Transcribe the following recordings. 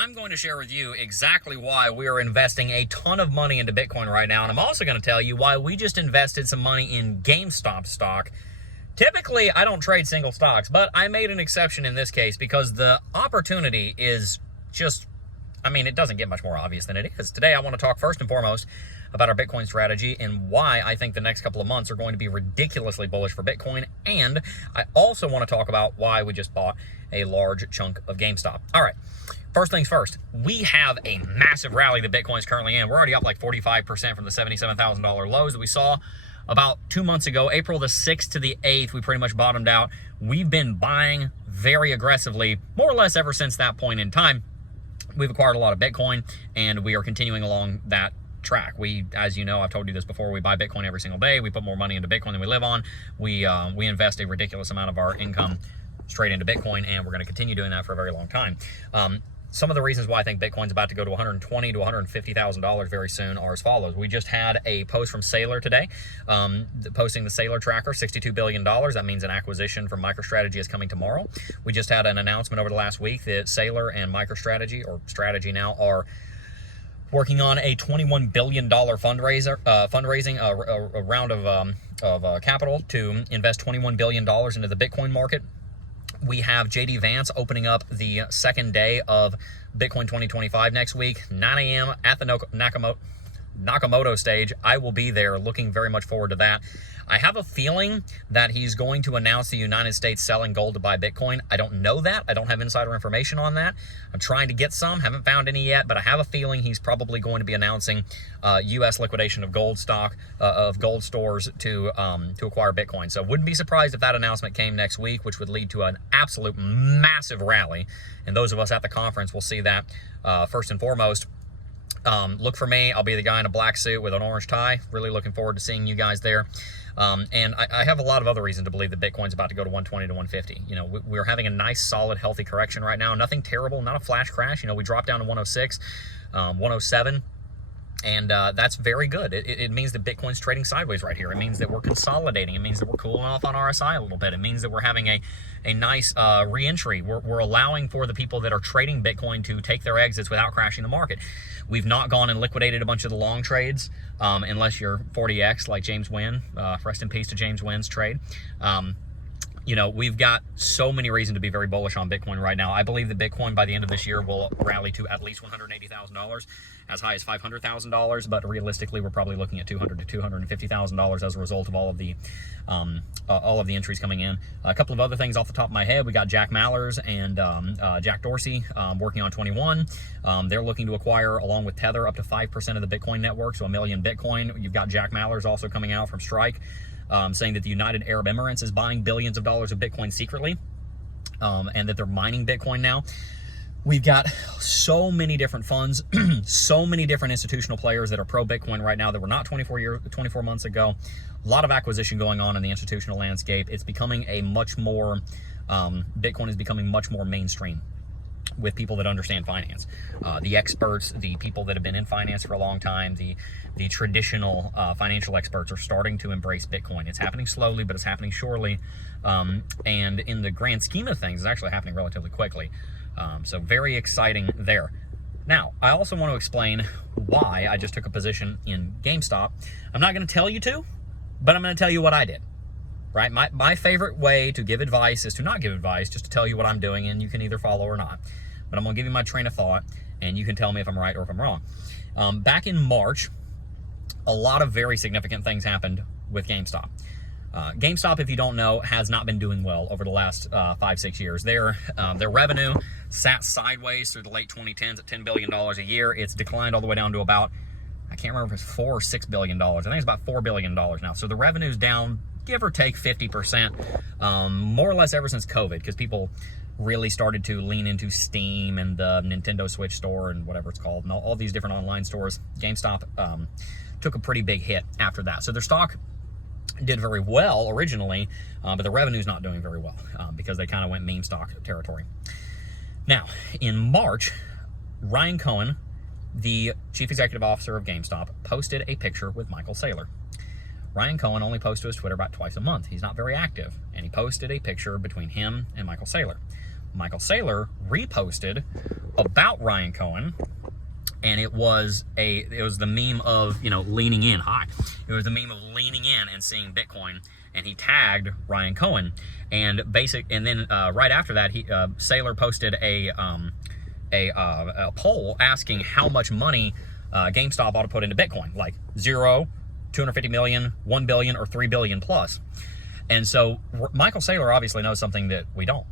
I'm going to share with you exactly why we are investing a ton of money into Bitcoin right now, and I'm also going to tell you why we just invested some money in GameStop stock. Typically, I don't trade single stocks, but I made an exception in this case because the opportunity is just, it doesn't get much more obvious than it is. Today, I want to talk first and foremost about our Bitcoin strategy and why I think the next couple of months are going to be ridiculoly bullish for Bitcoin. And I also want to talk about why we just bought a large chunk of GameStop. All right, first things first, we have a massive rally that Bitcoin is currently in. We're already up like 45% from the $77,000 lows that we saw about 2 months ago. April the 6th to the 8th, we pretty much bottomed out. We've been buying very aggressively, more or less ever since that point in time. We've acquired a lot of Bitcoin, and we are continuing along that track. We, as you know, I've told you this before, we buy Bitcoin every single day. We put more money into Bitcoin than we live on. We invest a ridiculous amount of our income straight into Bitcoin, and we're going to continue doing that for a very long time. Some of the reasons why I think Bitcoin's about to go to $120,000 to $150,000 very soon are as follows. We just had a post from Saylor today, posting the Saylor tracker, $62 billion. That means an acquisition from MicroStrategy is coming tomorrow. We just had an announcement over the last week that Saylor and MicroStrategy, or Strategy now, are working on a $21 billion fundraising, a round of capital to invest $21 billion into the Bitcoin market. We have JD Vance opening up the second day of Bitcoin 2025 next week, 9 a.m. at the Nakamoto stage. I will be there, looking very much forward to that. I have a feeling that he's going to announce the United States selling gold to buy Bitcoin. I don't know that. I don't have insider information on that. I'm trying to get some, haven't found any yet, but I have a feeling he's probably going to be announcing U.S. liquidation of gold stock, of gold stores to acquire Bitcoin. So wouldn't be surprised if that announcement came next week, which would lead to an absolute massive rally. And those of us at the conference will see that first and foremost. Look for me. I'll be the guy in a black suit with an orange tie. Really looking forward to seeing you guys there. And I have a lot of other reason to believe that Bitcoin's about to go to 120 to 150. You know, we're having a nice, solid, healthy correction right now. Nothing terrible, not a flash crash. You know, we dropped down to 106, 107. And that's very good. It means that Bitcoin's trading sideways right here. It means that we're consolidating. It means that we're cooling off on RSI a little bit. It means that we're having a nice re-entry. We're allowing for the people that are trading Bitcoin to take their exits without crashing the market. We've not gone and liquidated a bunch of the long trades, unless you're 40X like James Wynn. Rest in peace to James Wynn's trade. You know, we've got so many reasons to be very bullish on Bitcoin right now. I believe that Bitcoin by the end of this year will rally to at least $180,000, as high as $500,000. But realistically, we're probably looking at $200,000 to $250,000 as a result of all of the entries coming in. A couple of other things off the top of my head: we got Jack Mallers and Jack Dorsey working on 21. They're looking to acquire, along with Tether, up to 5% of the Bitcoin network, so 1 million Bitcoin. You've got Jack Mallers also coming out from Strike, saying that the United Arab Emirates is buying billions of dollars of Bitcoin secretly, and that they're mining Bitcoin now. We've got so many different funds, so many different institutional players that are pro-Bitcoin right now that were not 24 months ago. A lot of acquisition going on in the institutional landscape. It's becoming a much more, Bitcoin is becoming much more mainstream with people that understand finance. The experts, the people that have been in finance for a long time, the traditional financial experts are starting to embrace Bitcoin. It's happening slowly, but it's happening surely. And in the grand scheme of things, it's actually happening relatively quickly. So very exciting there. Now, I also want to explain why I just took a position in GameStop. I'm not going to tell you to, but I'm going to tell you what I did. Right? My favorite way to give advice is to not give advice, just to tell you what I'm doing, and you can either follow or not. But I'm going to give you my train of thought, and you can tell me if I'm right or if I'm wrong. Back in March, a lot of very significant things happened with GameStop. GameStop, if you don't know, has not been doing well over the last 5-6 years. Their revenue sat sideways through the late 2010s at $10 billion a year. It's declined all the way down to about, I can't remember if it's $4 or $6 billion. I think it's about $4 billion now. So the revenue's down, give or take 50%, more or less ever since COVID, because people really started to lean into Steam and the Nintendo Switch store and whatever it's called, and all these different online stores. GameStop took a pretty big hit after that. So their stock did very well originally, but the revenue's not doing very well because they kind of went meme stock territory. Now, in March, Ryan Cohen, the chief executive officer of GameStop, posted a picture with Michael Saylor. Ryan Cohen only posts to his Twitter about twice a month. He's not very active, and he posted a picture between him and Michael Saylor. Michael Saylor reposted about Ryan Cohen, and it was the meme of, you know, leaning in. It was the meme of leaning in and seeing Bitcoin, and he tagged Ryan Cohen, and then right after that, Saylor posted a poll asking how much money GameStop ought to put into Bitcoin, like 0, 250 million, 1 billion, or 3 billion plus. And so Michael Saylor obviously knows something that we don't.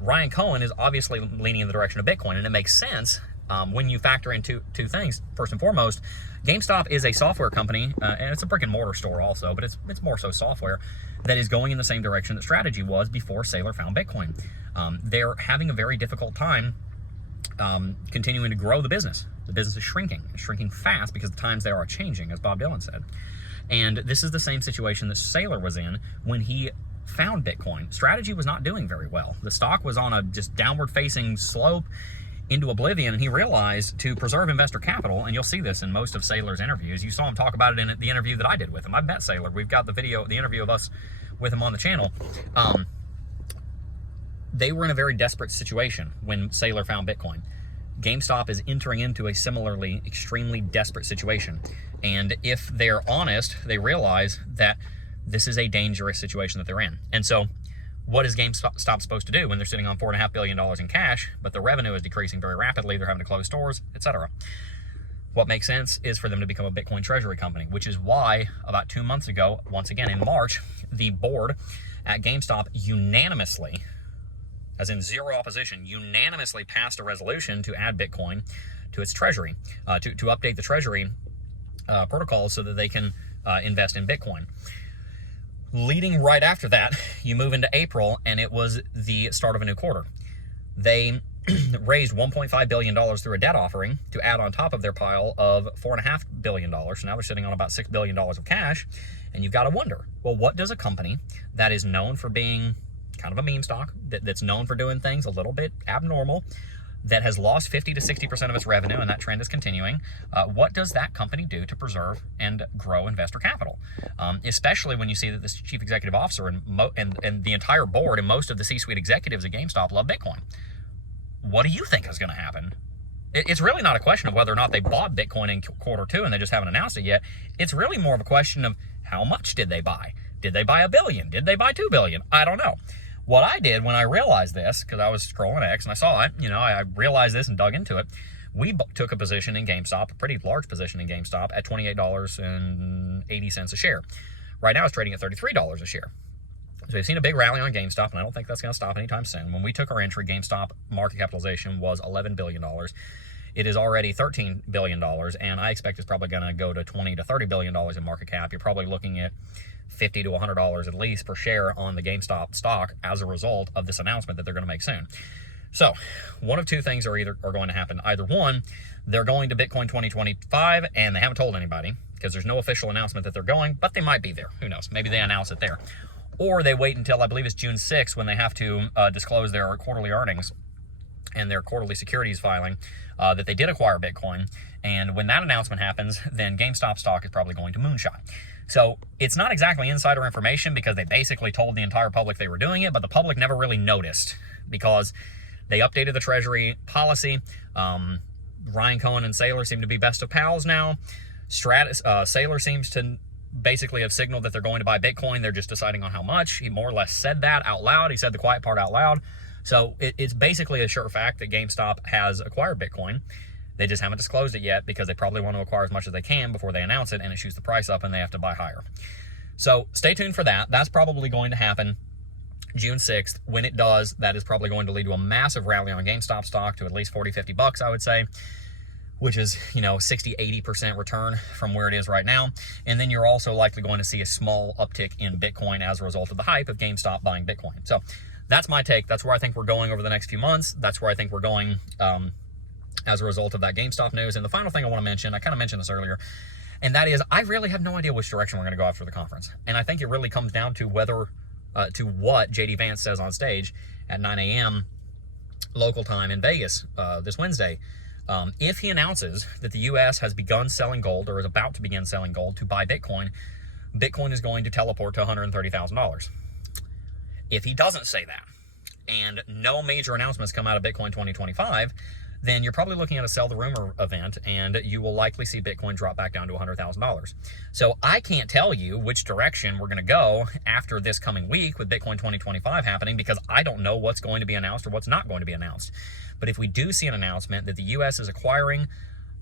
Ryan Cohen is obviously leaning in the direction of Bitcoin, and it makes sense when you factor in two things. First and foremost, GameStop is a software company, and it's a brick and mortar store also, but it's more so software that is going in the same direction that Strategy was before Saylor found Bitcoin. They're having a very difficult time continuing to grow the business. The business is shrinking fast because the times there are changing, as Bob Dylan said. And this is the same situation that Saylor was in when he found Bitcoin. Strategy was not doing very well. The stock was on a just downward-facing slope into oblivion, and he realized to preserve investor capital, and you'll see this in most of Saylor's interviews. You saw him talk about it in the interview that I did with him. I met Saylor. We've got the interview of us with him on the channel. They were in a very desperate situation when Saylor found Bitcoin. GameStop is entering into a similarly extremely desperate situation. And if they're honest, they realize that this is a dangerous situation that they're in. And so what is GameStop supposed to do when they're sitting on $4.5 billion in cash, but the revenue is decreasing very rapidly, they're having to close stores, etc.? What makes sense is for them to become a Bitcoin treasury company, which is why about 2 months ago, once again in March, the board at GameStop unanimously, as in zero opposition, unanimously passed a resolution to add Bitcoin to its treasury, to update the treasury protocol so that they can invest in Bitcoin. Leading right after that, you move into April, and it was the start of a new quarter. They raised $1.5 billion through a debt offering to add on top of their pile of $4.5 billion. So now they're sitting on about $6 billion of cash, and you've got to wonder, well, what does a company that is known for being kind of a meme stock, that's known for doing things a little bit abnormal, that has lost 50 to 60% of its revenue, and that trend is continuing, what does that company do to preserve and grow investor capital? Especially when you see that this chief executive officer and the entire board and most of the C-suite executives at GameStop love Bitcoin. What do you think is going to happen? It's really not a question of whether or not they bought Bitcoin in Q2 and they just haven't announced it yet. It's really more of a question of how much did they buy? Did they buy $1 billion? Did they buy $2 billion? I don't know. What I did when I realized this, because I was scrolling X and I saw it, I realized this and dug into it. We took a position in GameStop, a pretty large position in GameStop, at $28.80 a share. Right now it's trading at $33 a share. So we've seen a big rally on GameStop, and I don't think that's going to stop anytime soon. When we took our entry, GameStop market capitalization was $11 billion. It is already $13 billion, and I expect it's probably going to go to $20 to $30 billion in market cap. You're probably looking at $50 to $100 at least per share on the GameStop stock as a result of this announcement that they're going to make soon. So one of two things are going to happen. Either one, they're going to Bitcoin 2025, and they haven't told anybody because there's no official announcement that they're going, but they might be there. Who knows? Maybe they announce it there. Or they wait until, I believe it's June 6th, when they have to disclose their quarterly earnings and their quarterly securities filing, that they did acquire Bitcoin. And when that announcement happens, then GameStop stock is probably going to moonshot. So it's not exactly insider information because they basically told the entire public they were doing it, but the public never really noticed because they updated the treasury policy. Ryan Cohen and Saylor seem to be best of pals now. Saylor seems to basically have signaled that they're going to buy Bitcoin. They're just deciding on how much. He more or less said that out loud. He said the quiet part out loud. So it's basically a sure fact that GameStop has acquired Bitcoin. They just haven't disclosed it yet because they probably want to acquire as much as they can before they announce it, and it shoots the price up and they have to buy higher. So stay tuned for that. That's probably going to happen June 6th. When it does, that is probably going to lead to a massive rally on GameStop stock to at least 40, 50 bucks, I would say, which is, 60, 80% return from where it is right now. And then you're also likely going to see a small uptick in Bitcoin as a result of the hype of GameStop buying Bitcoin. So that's my take. That's where I think we're going over the next few months. That's where I think we're going as a result of that GameStop news. And the final thing I want to mention, I kind of mentioned this earlier, and that is I really have no idea which direction we're going to go after the conference. And I think it really comes down to what JD Vance says on stage at 9 a.m. local time in Vegas this Wednesday. If he announces that the U.S. has begun selling gold or is about to begin selling gold to buy Bitcoin, Bitcoin is going to teleport to $130,000. If he doesn't say that, and no major announcements come out of Bitcoin 2025, then you're probably looking at a sell the rumor event, and you will likely see Bitcoin drop back down to $100,000. So I can't tell you which direction we're going to go after this coming week with Bitcoin 2025 happening, because I don't know what's going to be announced or what's not going to be announced. But if we do see an announcement that the US is acquiring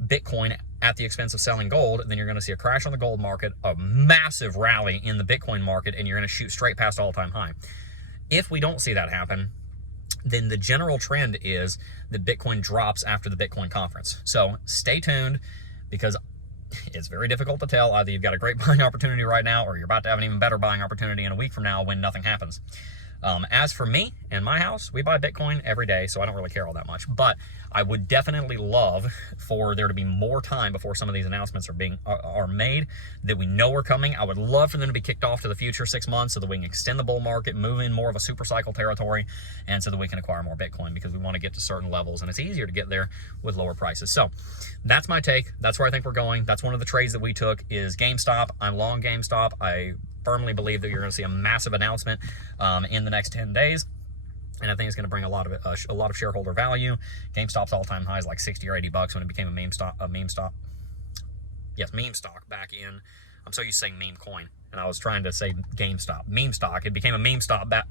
Bitcoin at the expense of selling gold, then you're going to see a crash on the gold market, a massive rally in the Bitcoin market, and you're going to shoot straight past all-time high. If we don't see that happen, then the general trend is that Bitcoin drops after the Bitcoin conference. So stay tuned, because it's very difficult to tell. Either you've got a great buying opportunity right now, or you're about to have an even better buying opportunity in a week from now when nothing happens. As for me and my house, we buy Bitcoin every day, so I don't really care all that much. But I would definitely love for there to be more time before some of these announcements are made that we know are coming. I would love for them to be kicked off to the future 6 months so that we can extend the bull market, move in more of a super cycle territory, and so that we can acquire more Bitcoin, because we want to get to certain levels, and it's easier to get there with lower prices. So that's my take. That's where I think we're going. That's one of the trades that we took, is GameStop. I'm long GameStop. I firmly believe that you're going to see a massive announcement in the next 10 days. And I think it's going to bring a lot of shareholder value. GameStop's all-time high is like 60 or 80 bucks when it became a meme stock. Meme stock back in. I'm so used to saying meme coin, and I was trying to say GameStop. Meme stock. It became a meme stock back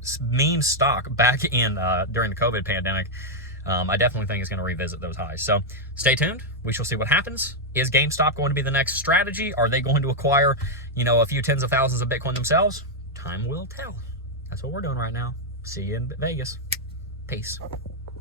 in during the COVID pandemic. I definitely think it's going to revisit those highs. So stay tuned. We shall see what happens. Is GameStop going to be the next strategy? Are they going to acquire, a few tens of thousands of Bitcoin themselves? Time will tell. That's what we're doing right now. See you in Vegas. Peace.